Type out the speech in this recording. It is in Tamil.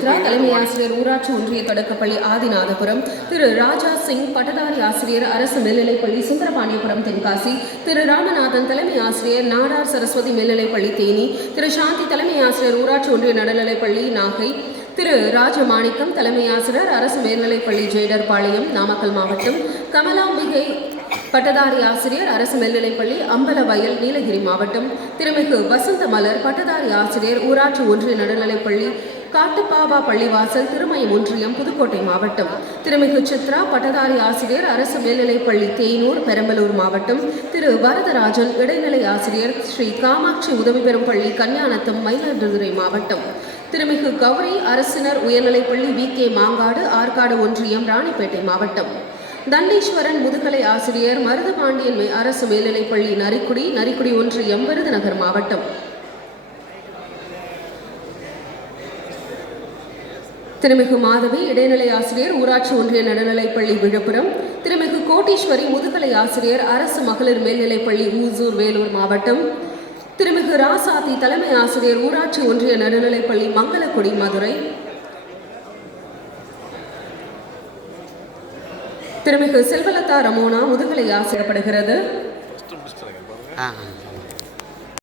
சித்ரா தலைமை ஆசிரியர் ஊராட்சி ஒன்றிய தொடக்கப்பள்ளி ஆதிநாதபுரம், திரு ராஜா சிங் பட்டதாரி ஆசிரியர் அரசு மேல்நிலைப்பள்ளி சுந்தரபாண்டியபுரம் தென்காசி, திரு ராமநாதன் தலைமை ஆசிரியர் நாடார் சரஸ்வதி மேல்நிலைப்பள்ளி தேனி, திரு சாந்தி தலைமை ஆசிரியர் ஊராட்சி ஒன்றிய நடுநிலைப்பள்ளி நாகை, திரு ராஜமாணிக்கம் தலைமை ஆசிரியர் அரசு மேல்நிலைப்பள்ளி ஜெயடர்பாளையம் நாமக்கல் மாவட்டம், கமலாம்பிகை பட்டதாரி ஆசிரியர் அரசு மேல்நிலைப்பள்ளி அம்பலவயல் நீலகிரி மாவட்டம், திருமிகு வசந்த மலர் பட்டதாரி ஆசிரியர் ஊராட்சி ஒன்றிய நடுநிலைப்பள்ளி காட்டுப்பாவா பள்ளிவாசல் திருமயம் ஒன்றியம் புதுக்கோட்டை மாவட்டம், திருமிகு சித்ரா பட்டதாரி ஆசிரியர் அரசு மேல்நிலைப்பள்ளி தேனூர் பெரம்பலூர் மாவட்டம், திரு வரதராஜன் இடைநிலை ஆசிரியர் ஸ்ரீ காமாட்சி உதவி பெறும் பள்ளி கன்னியானத்தம் மயிலாடுதுறை மாவட்டம், திருமிகு கௌரி அரசினர் உயர்நிலைப்பள்ளி வி கே மாங்காடு ஆற்காடு ஒன்றியம் ராணிப்பேட்டை மாவட்டம், தண்டீஸ்வரன் முதுகலை ஆசிரியர் மருதபாண்டியன் அரசு மேல்நிலைப்பள்ளி நரிக்குடி ஒன்றியம் விருதுநகர் மாவட்டம், திருமிகு மாதவி இடைநிலை ஆசிரியர் ஊராட்சி ஒன்றிய நடுநிலைப்பள்ளி விழுப்புரம், திருமிகு கோட்டீஸ்வரி முதுகலை ஆசிரியர் அரசு மகளிர் மேல்நிலைப்பள்ளி ஊசூர் வேலூர் மாவட்டம், திருமிகு ராசாதி தலைமை ஆசிரியர் ஊராட்சி ஒன்றிய நடுநிலைப்பள்ளி மங்களக்குடி மதுரை, திருமிகு செல்வலதா ரமோனா முதுகலை ஆசிரியப்படுகிறது.